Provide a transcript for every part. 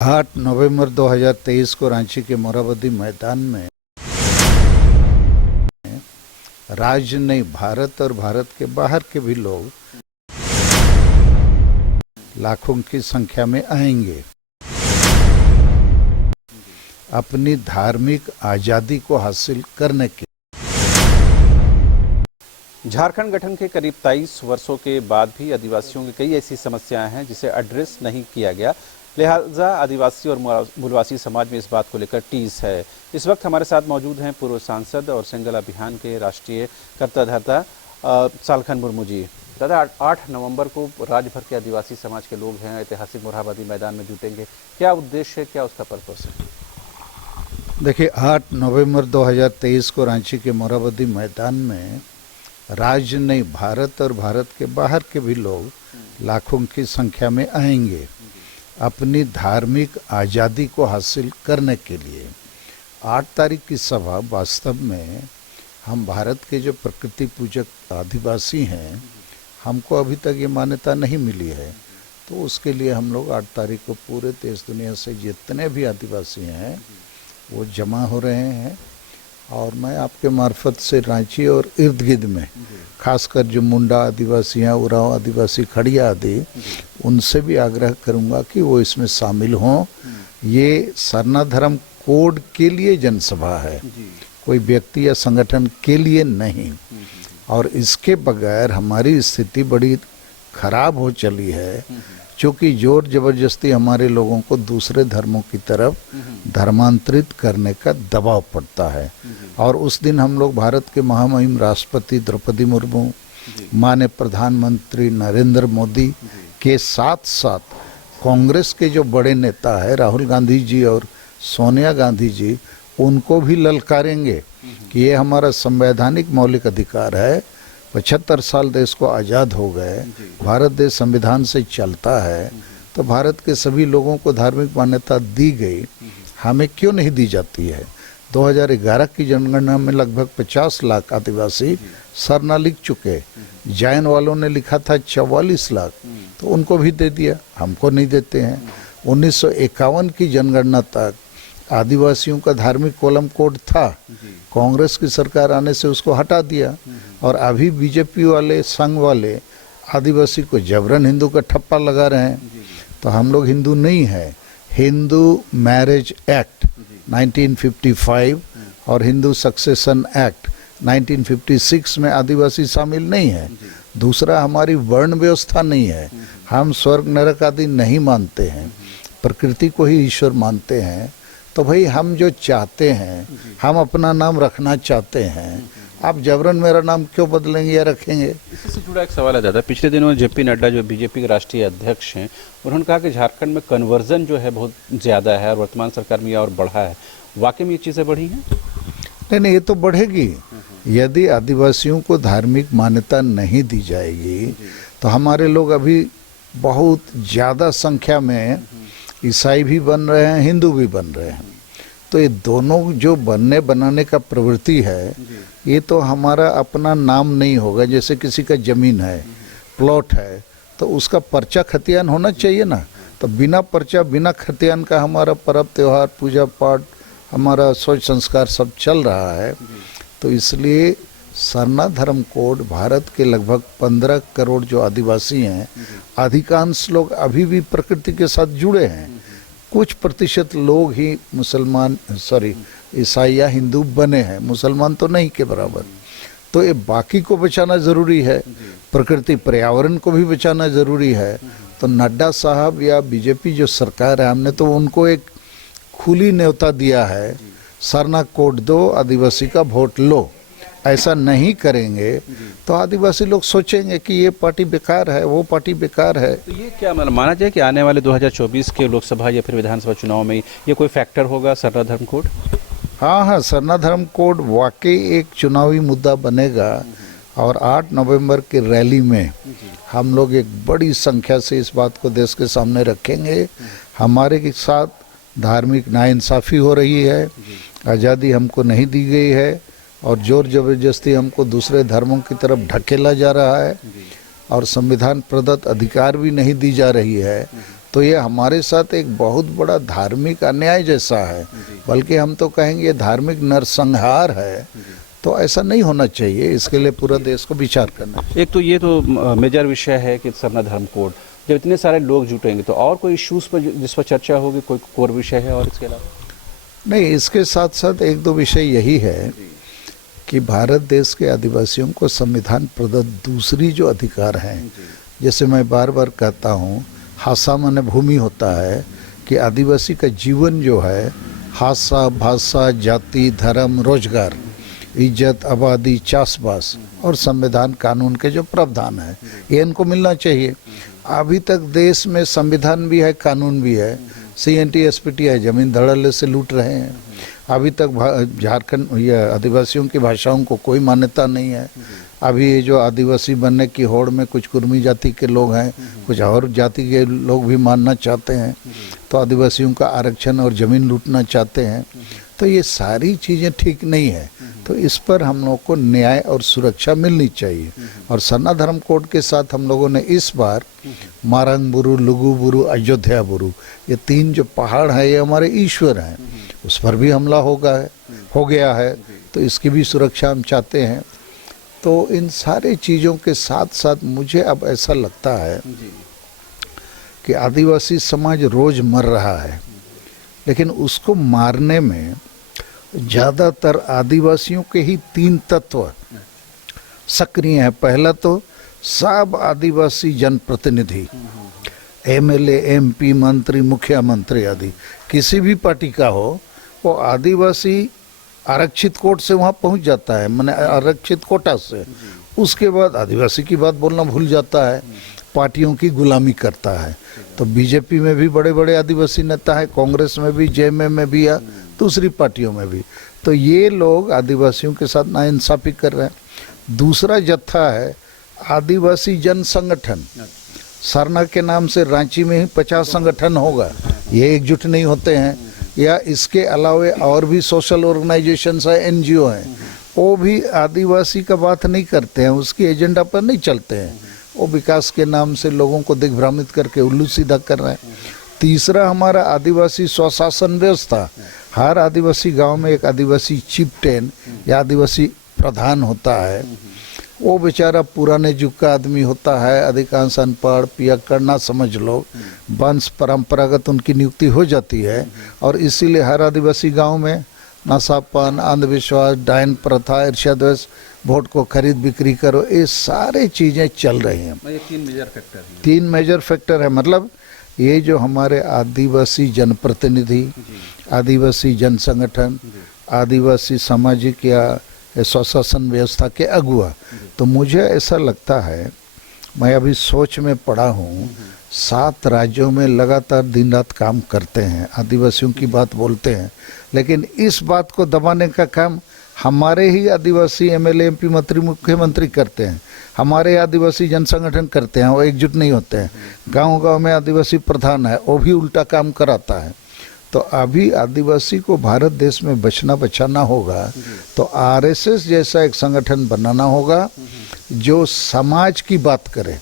8 नवंबर 2023 को रांची के मोरहाबादी मैदान में राज्य नहीं, भारत और भारत के बाहर के भी लोग लाखों की संख्या में आएंगे। अपनी धार्मिक आज़ादी को हासिल करने के झारखंड गठन के करीब 23 वर्षों के बाद भी आदिवासियों की कई ऐसी समस्याएं हैं जिसे एड्रेस नहीं किया गया। लिहाजा आदिवासी और मूलवासी समाज में इस बात को लेकर टीस है। इस वक्त हमारे साथ मौजूद हैं पूर्व सांसद और सिंगल अभियान के राष्ट्रीय कर्ताधर्ता सालखन मुर्मू जी। दादा, 8 नवंबर को राज्य भर के आदिवासी समाज के लोग हैं, ऐतिहासिक मोरहाबादी मैदान में जुटेंगे। क्या उद्देश्य है, क्या उसका पर्पस है? देखिए, 8 नवंबर 2023 को रांची के मोरहाबादी मैदान में राज्य नहीं, भारत और भारत के बाहर के भी लोग लाखों की संख्या में आएंगे अपनी धार्मिक आज़ादी को हासिल करने के लिए। 8 तारीख की सभा वास्तव में हम भारत के जो प्रकृति पूजक आदिवासी हैं, हमको अभी तक ये मान्यता नहीं मिली है, तो उसके लिए हम लोग 8 तारीख को पूरे देश दुनिया से जितने भी आदिवासी हैं वो जमा हो रहे हैं। और मैं आपके मार्फत से रांची और इर्द गिर्द में खासकर जो मुंडा आदिवासी हैं, उरांव आदिवासी, खड़िया आदि, उनसे भी आग्रह करूंगा कि वो इसमें शामिल हों। ये सरना धर्म कोड के लिए जनसभा है, कोई व्यक्ति या संगठन के लिए नहीं। और इसके बगैर हमारी स्थिति बड़ी खराब हो चली है, क्योंकि जोर जबरदस्ती हमारे लोगों को दूसरे धर्मों की तरफ धर्मांतरित करने का दबाव पड़ता है। और उस दिन हम लोग भारत के महामहिम राष्ट्रपति द्रौपदी मुर्मू, माननीय प्रधानमंत्री नरेंद्र मोदी के साथ साथ कांग्रेस के जो बड़े नेता है राहुल गांधी जी और सोनिया गांधी जी, उनको भी ललकारेंगे कि ये हमारा संवैधानिक मौलिक अधिकार है। 75 साल देश को आज़ाद हो गए, भारत देश संविधान से चलता है, तो भारत के सभी लोगों को धार्मिक मान्यता दी गई, हमें क्यों नहीं दी जाती है? 2011 की जनगणना में लगभग 50 लाख आदिवासी सरना लिख चुके, जैन वालों ने लिखा था 44 लाख, तो उनको भी दे दिया, हमको नहीं देते हैं। 1951 की जनगणना तक आदिवासियों का धार्मिक कॉलम कोड था, कांग्रेस की सरकार आने से उसको हटा दिया। और अभी बीजेपी वाले, संघ वाले आदिवासी को जबरन हिंदू का ठप्पा लगा रहे हैं। तो हम लोग हिंदू नहीं है। हिंदू मैरिज एक्ट 1955 और हिंदू सक्सेशन एक्ट 1956 में आदिवासी शामिल नहीं है। दूसरा, हमारी वर्ण व्यवस्था नहीं है, हम स्वर्ग नरक आदि नहीं मानते हैं, प्रकृति को ही ईश्वर मानते हैं। तो भाई, हम जो चाहते हैं, हम अपना नाम रखना चाहते हैं, आप जबरन मेरा नाम क्यों बदलेंगे या रखेंगे? इससे जुड़ा एक सवाल है दादा। पिछले दिनों जेपी नड्डा जो बीजेपी के राष्ट्रीय अध्यक्ष हैं, उन्होंने कहा कि झारखंड में कन्वर्जन जो है बहुत ज़्यादा है और वर्तमान सरकार में यह और बढ़ा है। वाकई में ये चीज़ें बढ़ी हैं? नहीं, ये तो बढ़ेगी। यदि आदिवासियों को धार्मिक मान्यता नहीं दी जाएगी तो हमारे लोग अभी बहुत ज़्यादा संख्या में ईसाई भी बन रहे हैं, हिंदू भी बन रहे हैं। तो ये दोनों जो बनने बनाने का प्रवृत्ति है, ये तो हमारा अपना नाम नहीं होगा। जैसे किसी का ज़मीन है, प्लॉट है, तो उसका पर्चा खतियान होना चाहिए ना। तो बिना पर्चा, बिना खतियान का हमारा पर्व त्योहार, पूजा पाठ, हमारा सोच संस्कार सब चल रहा है। तो इसलिए सरना धर्म कोड, भारत के लगभग 15 करोड़ जो आदिवासी हैं, अधिकांश लोग अभी भी प्रकृति के साथ जुड़े हैं। कुछ प्रतिशत लोग ही ईसाई या हिंदू बने हैं, मुसलमान तो नहीं के बराबर। तो ये बाकी को बचाना ज़रूरी है, प्रकृति पर्यावरण को भी बचाना ज़रूरी है। तो नड्डा साहब या बीजेपी जो सरकार है, हमने तो उनको एक खुली न्योता दिया है, सरना कोड दो, आदिवासी का वोट लो। ऐसा नहीं करेंगे तो आदिवासी लोग सोचेंगे कि ये पार्टी बेकार है, वो पार्टी बेकार है। तो ये क्या मतलब माना जाए कि आने वाले 2024 के लोकसभा या फिर विधानसभा चुनाव में ये कोई फैक्टर होगा सरना धर्म कोड? हाँ, सरना धर्म कोड वाकई एक चुनावी मुद्दा बनेगा। और 8 नवंबर की रैली में हम लोग एक बड़ी संख्या से इस बात को देश के सामने रखेंगे। हमारे के साथ धार्मिक नाइंसाफ़ी हो रही है, आज़ादी हमको नहीं दी गई है और जोर जबरदस्ती हमको दूसरे धर्मों की तरफ ढकेला जा रहा है और संविधान प्रदत्त अधिकार भी नहीं दी जा रही है। तो तो ये हमारे साथ एक बहुत बड़ा धार्मिक अन्याय जैसा है, बल्कि हम तो कहेंगे धार्मिक नरसंहार है। तो ऐसा नहीं होना चाहिए, इसके लिए पूरा देश को विचार करना चाहिए। एक तो ये तो मेजर विषय है कि सरना धर्म कोड, जब इतने सारे लोग जुटेंगे तो और कोई इश्यूज पर जिस पर चर्चा होगी, कोई कोर विषय है और इसके अलावा? नहीं, इसके साथ साथ एक दो विषय यही है कि भारत देश के आदिवासियों को संविधान प्रदत्त दूसरी जो अधिकार हैं, जैसे मैं बार बार कहता हूँ, हासा माने भूमि होता है कि आदिवासी का जीवन जो है हासा, भाषा, जाति, धर्म, रोजगार, इज्जत, आबादी, चासबास और संविधान कानून के जो प्रावधान है ये इनको मिलना चाहिए। अभी तक देश में संविधान भी है, कानून भी है, CNT SPT है, जमीन धड़ल्ले से लूट रहे हैं। अभी तक झारखंड ये आदिवासियों की भाषाओं को कोई मान्यता नहीं है। अभी ये जो आदिवासी बनने की होड़ में कुछ कुर्मी जाति के लोग हैं, कुछ और जाति के लोग भी मानना चाहते हैं, तो आदिवासियों का आरक्षण और ज़मीन लूटना चाहते हैं। तो ये सारी चीज़ें ठीक नहीं है, तो इस पर हम लोग को न्याय और सुरक्षा मिलनी चाहिए। और सरना धर्म कोड के साथ हम लोगों ने इस बार मारंगबुरु, लुगुबुरु, अयोध्याबुरु, ये 3 जो पहाड़ हैं ये हमारे ईश्वर हैं, उस पर भी हमला हो गया है, तो इसकी भी सुरक्षा हम चाहते हैं। तो इन सारे चीज़ों के साथ साथ मुझे अब ऐसा लगता है कि आदिवासी समाज रोज़ मर रहा है, लेकिन उसको मारने में ज़्यादातर आदिवासियों के ही 3 तत्व सक्रिय हैं। पहला तो सब आदिवासी जनप्रतिनिधि, MLA, MP, मंत्री, मुख्यमंत्री आदि, किसी भी पार्टी का हो, वो आदिवासी आरक्षित कोट से वहाँ पहुँच जाता है, माने आरक्षित कोटा से। उसके बाद आदिवासी की बात बोलना भूल जाता है, पार्टियों की गुलामी करता है। तो बीजेपी में भी बड़े बड़े आदिवासी नेता हैं, कांग्रेस में भी, JMM में भी, या दूसरी पार्टियों में भी। तो ये लोग आदिवासियों के साथ नाइंसाफ़ी कर रहे हैं। दूसरा जत्था है आदिवासी जन संगठन। सरना के नाम से रांची में ही 50 संगठन होगा, ये एकजुट नहीं होते हैं। या इसके अलावा और भी सोशल ऑर्गेनाइजेशंस हैं, NGO हैं, वो भी आदिवासी का बात नहीं करते हैं, उसकी एजेंडा पर नहीं चलते हैं। वो विकास के नाम से लोगों को दिग्भ्रमित करके उल्लू सीधा कर रहे हैं। तीसरा हमारा आदिवासी स्वशासन व्यवस्था। हर आदिवासी गांव में एक आदिवासी चिपटेन या आदिवासी प्रधान होता है। वो बेचारा पुराने युग का आदमी होता है, अधिकांश अनपढ़, पियक्कड़ ना समझ लोग, वंश परंपरागत उनकी नियुक्ति हो जाती है। और इसीलिए हर आदिवासी गांव में नशापान, अंधविश्वास, डायन प्रथा, ईर्ष्याद्वेष, वोट को खरीद बिक्री करो, ये सारे चीज़ें चल रही हैं। ये 3 मेजर फैक्टर हैं। 3 मेजर फैक्टर है। मतलब ये जो हमारे आदिवासी जनप्रतिनिधि, आदिवासी जन संगठन, आदिवासी सामाजिक या स्वशासन व्यवस्था के अगुआ, तो मुझे ऐसा लगता है, मैं अभी सोच में पड़ा हूँ, 7 राज्यों में लगातार दिन रात काम करते हैं, आदिवासियों की बात बोलते हैं, लेकिन इस बात को दबाने का काम हमारे ही आदिवासी MLA, MP, मंत्री, मुख्यमंत्री करते हैं, हमारे आदिवासी जन संगठन करते हैं, वो एकजुट नहीं होते हैं। गांव-गांव में आदिवासी प्रधान है, वो भी उल्टा काम कराता है। तो अभी आदिवासी को भारत देश में बचाना होगा, तो RSS जैसा एक संगठन बनाना होगा जो समाज की बात करे,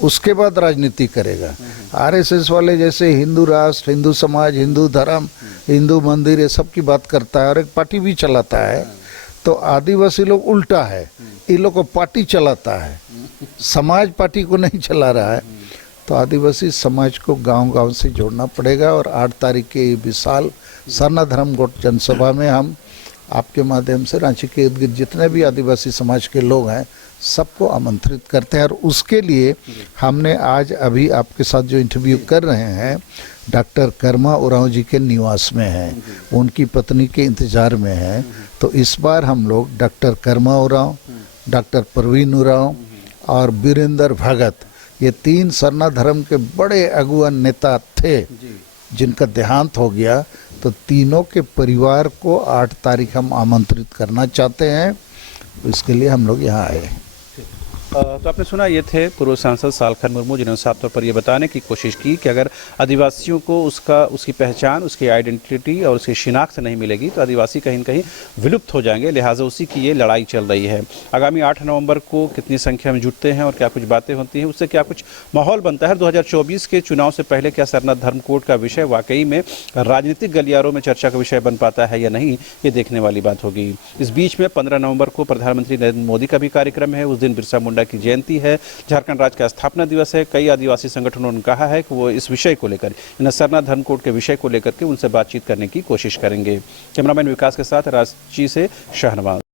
उसके बाद राजनीति करेगा। RSS वाले जैसे हिंदू राष्ट्र, हिंदू समाज, हिंदू धर्म, हिंदू मंदिर, ये सब की बात करता है और एक पार्टी भी चलाता है। तो आदिवासी लोग उल्टा है, इन लोग को पार्टी चलाता है, समाज पार्टी को नहीं चला रहा है। तो आदिवासी समाज को गांव-गांव से जोड़ना पड़ेगा। और 8 तारीख के विशाल सरना धर्म कोड जनसभा में हम आपके माध्यम से रांची के इर्द गिर्द जितने भी आदिवासी समाज के लोग हैं सबको आमंत्रित करते हैं। और उसके लिए हमने आज अभी आपके साथ जो इंटरव्यू कर रहे हैं डॉक्टर कर्मा उरांव जी के निवास में हैं, उनकी पत्नी के इंतज़ार में हैं। तो इस बार हम लोग डॉक्टर कर्मा उरांव, डॉक्टर प्रवीण उरांव और वीरेंद्र भगत, ये 3 सरना धर्म के बड़े अगुआ नेता थे जिनका देहांत हो गया। तो तीनों के परिवार को 8 तारीख हम आमंत्रित करना चाहते हैं, इसके लिए हम लोग यहाँ आए। तो आपने सुना, ये थे पूर्व सांसद सालखन मुर्मू, जिन्होंने साफ तौर पर ये बताने की कोशिश की कि अगर आदिवासियों को उसकी पहचान, उसकी आइडेंटिटी और उसकी शिनाख्त नहीं मिलेगी तो आदिवासी कहीं न कहीं विलुप्त हो जाएंगे। लिहाजा उसी की ये लड़ाई चल रही है। आगामी 8 नवंबर को कितनी संख्या में जुटते हैं और क्या कुछ बातें होती हैं, उससे क्या कुछ माहौल बनता है। 2024 के चुनाव से पहले क्या सरना धर्म कोड का विषय वाकई में राजनीतिक गलियारों में चर्चा का विषय बन पाता है या नहीं, ये देखने वाली बात होगी। इस बीच में 15 नवंबर को प्रधानमंत्री नरेंद्र मोदी का भी कार्यक्रम है। उस दिन बिरसा मुंडा की जयंती है, झारखंड राज्य का स्थापना दिवस है। कई आदिवासी संगठनों ने कहा है कि वो इस विषय को लेकर, इन सरना धर्म कोड के विषय को लेकर के उनसे बातचीत करने की कोशिश करेंगे। कैमरामैन विकास के साथ रांची से शाहनवाज।